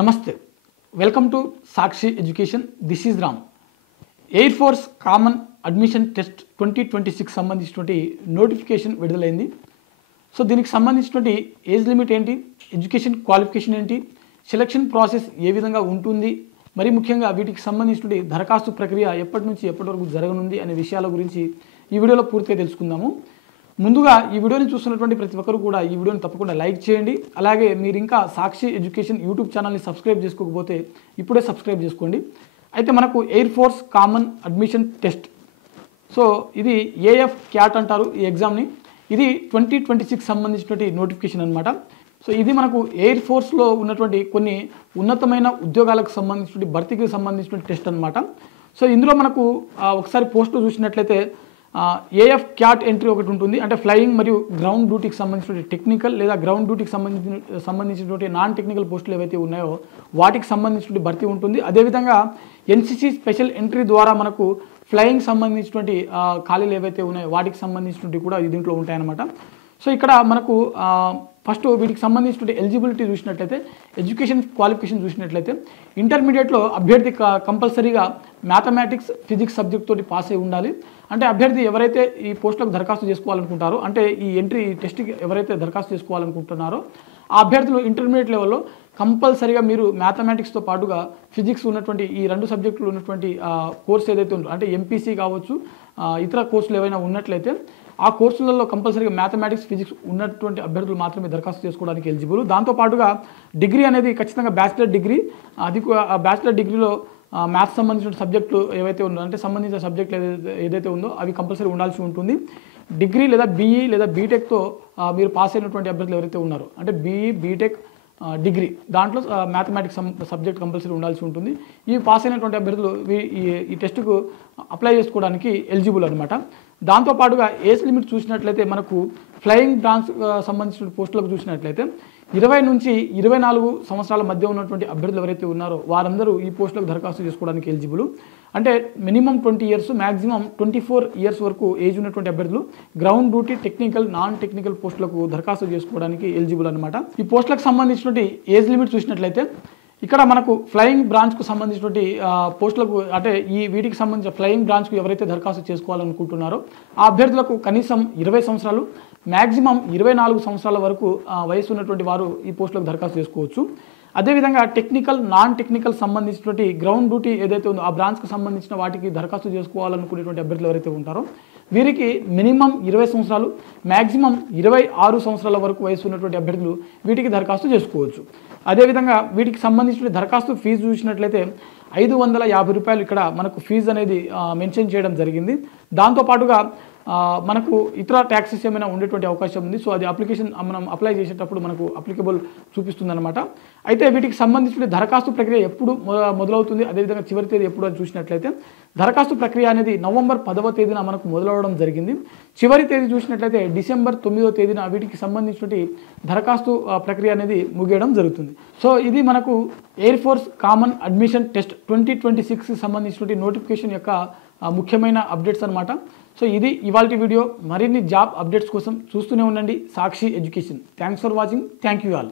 నమస్తే welcome to Sakshi education this is Ram air force common admission test 2026 సంబంధించినటువంటి notification విడుదలైంది. So దీనికి సంబంధించినటువంటి ఏజ్ లిమిట్ ఏంటి, ఎడ్యుకేషన్ క్వాలిఫికేషన్ ఏంటి, సెలక్షన్ ప్రాసెస్ ఏ విధంగా ఉంటుంది, మరి ముఖ్యంగా వీటికి సంబంధించినటువంటి దరఖాస్తు ప్రక్రియ ఎప్పటి నుంచి ఎప్పటి వరకు జరగనుంది అనే విషయాల గురించి ఈ వీడియోలో పూర్తిగా తెలుసుకుందాము. ముందుగా ఈ వీడియోని చూస్తున్నటువంటి ప్రతి ఒక్కరు కూడా ఈ వీడియోని తప్పకుండా లైక్ చేయండి. అలాగే మీరు ఇంకా సాక్షి ఎడ్యుకేషన్ యూట్యూబ్ ఛానల్ని సబ్స్క్రైబ్ చేసుకోకపోతే ఇప్పుడే సబ్స్క్రైబ్ చేసుకోండి. అయితే మనకు air force common admission test, so ఇది ఏఎఫ్ క్యాట్ అంటారు ఈ ఎగ్జామ్ని. ఇది 2026 సంబంధించినటువంటి నోటిఫికేషన్ అనమాట. సో ఇది మనకు ఎయిర్ ఫోర్స్లో ఉన్నటువంటి కొన్ని ఉన్నతమైన ఉద్యోగాలకు సంబంధించినటువంటి భర్తీకి సంబంధించినటువంటి టెస్ట్ అనమాట. సో ఇందులో మనకు ఒకసారి పోస్టులు చూసినట్లయితే ఏఎఫ్ క్యాట్ ఎంట్రీ ఒకటి ఉంటుంది, అంటే ఫ్లయింగ్ మరియు గ్రౌండ్ డ్యూటీకి సంబంధించిన టెక్నికల్ లేదా గ్రౌండ్ డ్యూటీకి సంబంధించినటువంటి నాన్ టెక్నికల్ పోస్టులు ఏవైతే ఉన్నాయో వాటికి సంబంధించినటువంటి భర్తీ ఉంటుంది. అదేవిధంగా ఎన్సీసీ స్పెషల్ ఎంట్రీ ద్వారా మనకు ఫ్లయింగ్ సంబంధించినటువంటి ఖాళీలు ఏవైతే ఉన్నాయో వాటికి సంబంధించినవి కూడా దీంట్లో ఉంటాయన్నమాట. సో ఇక్కడ మనకు ఫస్ట్ వీటికి సంబంధించిన ఎలిజిబిలిటీ చూసినట్లయితే, ఎడ్యుకేషన్ క్వాలిఫికేషన్ చూసినట్లయితే ఇంటర్మీడియట్లో అభ్యర్థి కంపల్సరీగా మ్యాథమెటిక్స్ ఫిజిక్స్ సబ్జెక్ట్ తోటి పాస్ అయి ఉండాలి. అంటే అభ్యర్థి ఎవరైతే ఈ పోస్టులకు దరఖాస్తు చేసుకోవాలనుకుంటారో, అంటే ఈ ఎంట్రీ టెస్ట్కి ఎవరైతే దరఖాస్తు చేసుకోవాలనుకుంటున్నారో ఆ అభ్యర్థులు ఇంటర్మీడియట్ లెవెల్లో కంపల్సరీగా మీరు మ్యాథమెటిక్స్తో పాటుగా ఫిజిక్స్ ఉన్నటువంటి ఈ రెండు సబ్జెక్టులు ఉన్నటువంటి కోర్స్ ఏదైతే ఉందో, అంటే ఎంపీసీ కావచ్చు ఇతర కోర్సులు ఏవైనా ఉన్నట్లయితే ఆ కోర్సులలో కంపల్సరీగా మ్యాథమెటిక్స్ ఫిజిక్స్ ఉన్నటువంటి అభ్యర్థులు మాత్రమే దరఖాస్తు చేసుకోవడానికి ఎలిజిబుల్. దాంతోపాటుగా డిగ్రీ అనేది ఖచ్చితంగా బ్యాచిలర్ డిగ్రీ, అది బ్యాచిలర్ డిగ్రీలో మ్యాథ్స్ సంబంధించిన సబ్జెక్టులు ఏవైతే ఉందో, అంటే సంబంధించిన సబ్జెక్టులు ఏదైతే ఉందో అవి కంపల్సరీ ఉండాల్సి ఉంటుంది. డిగ్రీ లేదా బీఈ లేదా బీటెక్తో మీరు పాస్ అయినటువంటి అభ్యర్థులు ఎవరైతే ఉన్నారో, అంటే బీఈ బీటెక్ డిగ్రీ దాంట్లో మ్యాథమెటిక్స్ సబ్జెక్ట్ కంపల్సరీ ఉండాల్సి ఉంటుంది. ఈ పాస్ అయినటువంటి అభ్యర్థులు ఈ టెస్టుకు అప్లై చేసుకోవడానికి ఎలిజిబుల్ అనమాట. దాంతోపాటుగా ఏజ్ లిమిట్ చూసినట్లయితే మనకు ఫ్లయింగ్ బ్రాంచ్ సంబంధించిన పోస్టులకు చూసినట్లయితే 20 నుంచి 24 సంవత్సరాల మధ్య ఉన్నటువంటి అభ్యర్థులు ఎవరైతే ఉన్నారో వారందరూ ఈ పోస్టులకు దరఖాస్తు చేసుకోవడానికి ఎలిజిబుల్. అంటే మినిమం 20 ఇయర్స్, మ్యాక్సిమం 24 ఇయర్స్ వరకు ఏజ్ ఉన్నటువంటి అభ్యర్థులు ground duty technical non technical పోస్టులకు దరఖాస్తు చేసుకోవడానికి ఎలిజిబుల్ అనమాట. ఈ పోస్టులకు సంబంధించినటువంటి ఏజ్ లిమిట్ చూసినట్లయితే ఇక్కడ మనకు ఫ్లయింగ్ బ్రాంచ్కు సంబంధించినటువంటి పోస్టులకు, అంటే వీటికి సంబంధించిన ఫ్లయింగ్ బ్రాంచ్కు ఎవరైతే దరఖాస్తు చేసుకోవాలనుకుంటున్నారో ఆ అభ్యర్థులకు కనీసం 20 సంవత్సరాలు, మ్యాక్సిమం 24 సంవత్సరాల వరకు వయసు ఉన్నటువంటి వారు ఈ పోస్టులకు దరఖాస్తు చేసుకోవచ్చు. అదేవిధంగా టెక్నికల్ నాన్ టెక్నికల్ సంబంధించినటువంటి గ్రౌండ్ డ్యూటీ ఏదైతే ఉందో ఆ బ్రాంచ్కి సంబంధించిన వాటికి దరఖాస్తు చేసుకోవాలనుకునేటువంటి అభ్యర్థులు ఎవరైతే ఉంటారో వీరికి మినిమం 20 సంవత్సరాలు, మ్యాక్సిమం 26 సంవత్సరాల వరకు వయసు ఉన్నటువంటి అభ్యర్థులు వీటికి దరఖాస్తు చేసుకోవచ్చు. అదేవిధంగా వీటికి సంబంధించిన దరఖాస్తు ఫీజు చూసినట్లయితే 550 రూపాయలు ఇక్కడ మనకు ఫీజు అనేది మెన్షన్ చేయడం జరిగింది. దాంతోపాటుగా మనకు ఇతర ట్యాక్సెస్ ఏమైనా ఉండేటువంటి అవకాశం ఉంది. సో అది అప్లికేషన్ మనం అప్లై చేసేటప్పుడు మనకు అప్లికబుల్ చూపిస్తుంది అనమాట. అయితే వీటికి సంబంధించిన దరఖాస్తు ప్రక్రియ ఎప్పుడు మొదలవుతుంది, అదేవిధంగా చివరి తేదీ ఎప్పుడు అని చూసినట్లయితే దరఖాస్తు ప్రక్రియ అనేది నవంబర్ 10వ తేదీన మనకు మొదలవడం జరిగింది. చివరి తేదీ చూసినట్లయితే డిసెంబర్ 9వ తేదీన వీటికి సంబంధించిన దరఖాస్తు ప్రక్రియ అనేది ముగియడం జరుగుతుంది. సో ఇది మనకు air force common admission test 2026కి సంబంధించిన నోటిఫికేషన్ యొక్క ముఖ్యమైన అప్డేట్స్ అనమాట. సో ఇది ఇవాల్టి వీడియో. మరిన్ని జాబ్ అప్డేట్స్ కోసం చూస్తూనే ఉండండి Sakshi education. Thanks for watching. Thank you all.